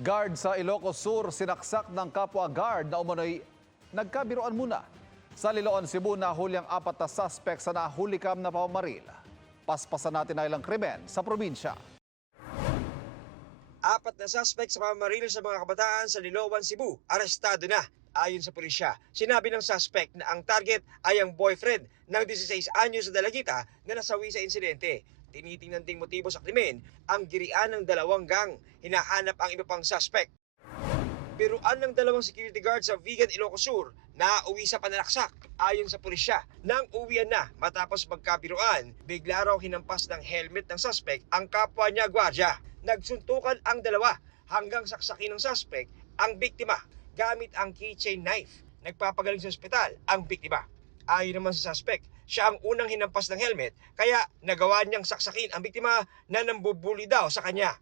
Guard sa Ilocos Sur sinaksak ng kapwa guard na umano'y nagkabiruan muna. Sa Liloan, Cebu, nahuli ang 4 na suspect sa nahulikam na pamamaril. Paspasan natin ang ilang krimen sa probinsya. 4 na suspect sa pamamaril sa mga kabataan sa Liloan, Cebu, arestado na. Ayon sa pulisya, sinabi ng suspect na ang target ay ang boyfriend ng 16 anyos na dalagita na nasawi sa insidente. Tinitingnan ding motibo sa krimen ang girian ng 2 gang. Hinahanap ang iba pang suspect. Biruan ng 2 security guards sa Vigan, Ilocos Sur na uwi sa panalaksak. Ayon sa pulisya, nang uwian na matapos magkabiruan, bigla raw hinampas ng helmet ng suspect ang kapwa niya gwardiya. Nagsuntukan ang 2 hanggang saksakin ng suspect ang biktima gamit ang keychain knife. Nagpapagaling sa ospital ang biktima. Ayon naman sa suspect, siya ang unang hinampas ng helmet kaya nagawa niyang saksakin ang biktima na nambubuli daw sa kanya.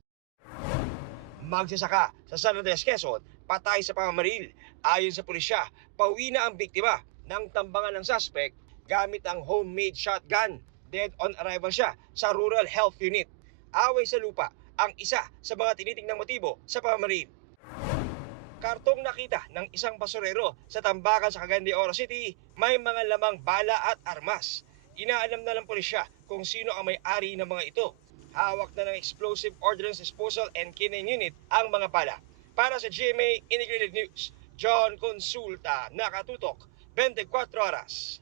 Magsasaka sa San Andres, Quezon, patay sa pamamaril. Ayon sa pulisya, pauwi na ang biktima ng tambangan ng suspect gamit ang homemade shotgun. Dead on arrival siya sa Rural Health Unit. Away sa lupa ang isa sa mga tinitingnang motibo sa pamamaril. Kartong nakita ng isang basurero sa tambakan sa Cagayan de Oro City, may mga lamang bala at armas. Inaalam na ng pulisya kung sino ang may-ari ng mga ito. Hawak na ng Explosive Ordnance Disposal and Canine Unit ang mga bala. Para sa GMA Integrated News, John Consulta, nakatutok 24 oras.